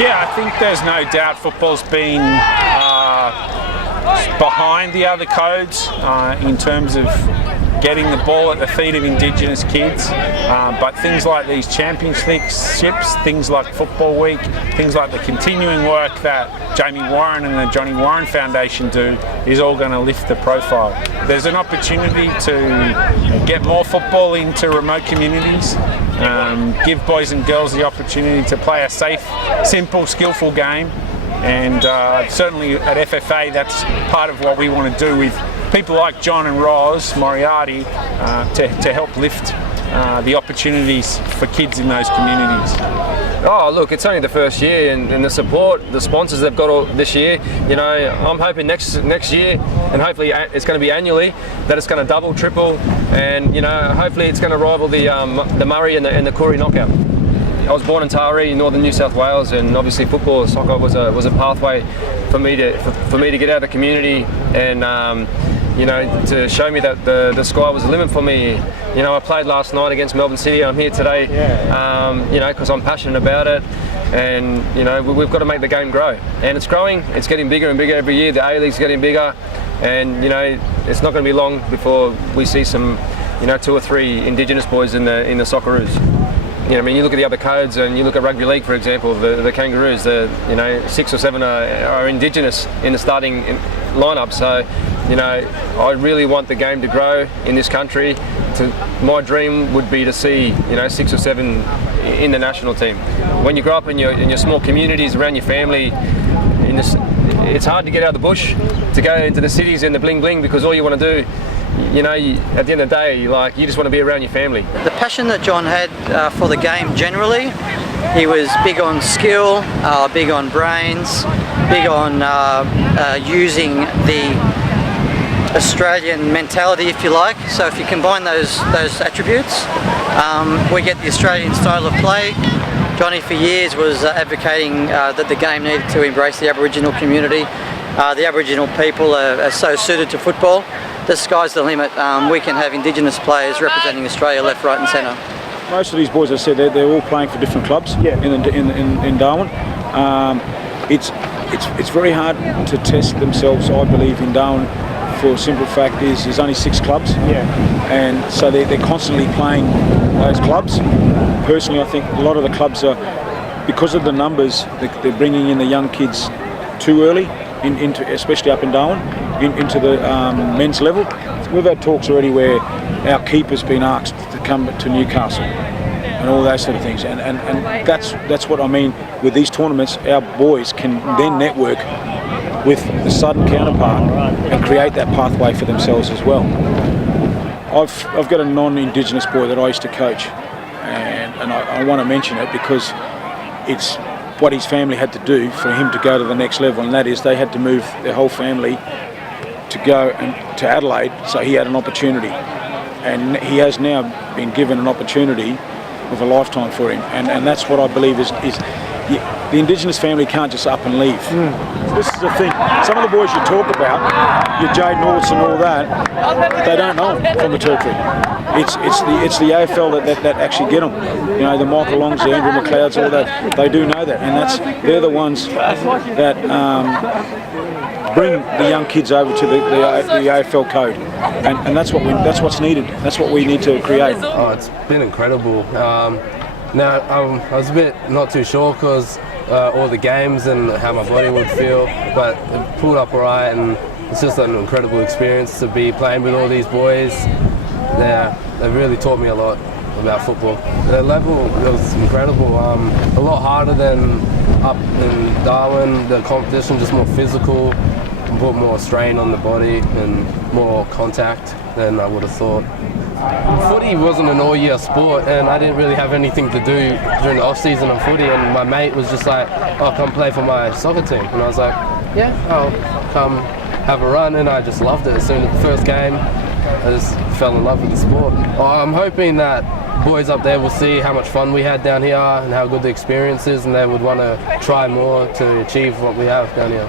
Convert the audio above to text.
Yeah, I think there's no doubt football's been behind the other codes in terms of getting the ball at the feet of Indigenous kids, but things like these championships, things like Football Week, things like the continuing work that Jamie Warren and the Johnny Warren Foundation do is all going to lift the profile. There's an opportunity to get more football into remote communities, give boys and girls the opportunity to play a safe, simple, skillful game, and certainly at FFA that's part of what we want to do with people like John and Roz Moriarty to help lift the opportunities for kids in those communities. Oh, look, it's only the first year, and the support, the sponsors they've got all this year, you know, I'm hoping next year, and hopefully it's going to be annually, that it's going to double, triple, and you know, hopefully it's going to rival the Murray and the Koori knockout. I was born in Taree, northern New South Wales, and obviously football, soccer was a pathway for me to get out of the community and you know, to show me that the sky was the limit for me. You know, I played last night against Melbourne City. I'm here today, you know, because I'm passionate about it, and you know, we've got to make the game grow, and it's growing. It's getting bigger and bigger every year. The A-League's getting bigger, and you know, it's not going to be long before we see some, you know, 2 or 3 Indigenous boys in the Socceroos. You know, I mean, you look at the other codes, and you look at rugby league, for example, the Kangaroos. You know, 6 or 7 are Indigenous in the starting lineup. So, you know, I really want the game to grow in this country. My dream would be to see, you know, 6 or 7 in the national team. When you grow up in your small communities around your family, it's hard to get out of the bush to go into the cities and the bling bling, because all you want to do, you know, at the end of the day, like, you just want to be around your family. The passion that John had for the game generally, he was big on skill, big on brains, big on using the Australian mentality, if you like. So if you combine those attributes, we get the Australian style of play. Johnny for years was advocating that the game needed to embrace the Aboriginal community. The Aboriginal people are so suited to football. The sky's the limit. We can have Indigenous players representing Australia left, right and centre. Most of these boys, as I said, they're all playing for different clubs in Darwin. It's very hard to test themselves, I believe, in Darwin. For a simple fact is there's only 6 clubs, and so they're constantly playing those clubs. Personally, I think a lot of the clubs are, because of the numbers, they're bringing in the young kids too early, into especially up in Darwin, into the men's level. We've had talks already where our keeper's been asked to come to Newcastle and all those sort of things, and that's what I mean with these tournaments. Our boys can then network with the southern counterpart and create that pathway for themselves as well. I've got a non-Indigenous boy that I used to coach, and I want to mention it because it's what his family had to do for him to go to the next level, and that is they had to move their whole family to go to Adelaide, so he had an opportunity, and he has now been given an opportunity of a lifetime for him, and that's what I believe is the Indigenous family can't just up and leave. This is the thing. Some of the boys you talk about, your Jade Norths and all that, they don't know from the territory. It's the AFL that actually get them. You know, the Michael Longs, the Andrew McLeods, all that. They do know that, and they're the ones that bring the young kids over to the AFL code, and that's what's needed. That's what we need to create. Oh, it's been incredible. Now, I was a bit not too sure because all the games and how my body would feel, but it pulled up alright, and it's just an incredible experience to be playing with all these boys. They really taught me a lot about football. The level was incredible, a lot harder than up in Darwin. The competition just more physical, put more strain on the body and more contact than I would have thought. Footy wasn't an all-year sport, and I didn't really have anything to do during the off-season of footy, and my mate was just like, "Oh, come play for my soccer team," and I was like, "Yeah, I'll come have a run," and I just loved it. As soon as the first game, I just fell in love with the sport. I'm hoping that boys up there will see how much fun we had down here and how good the experience is, and they would want to try more to achieve what we have down here.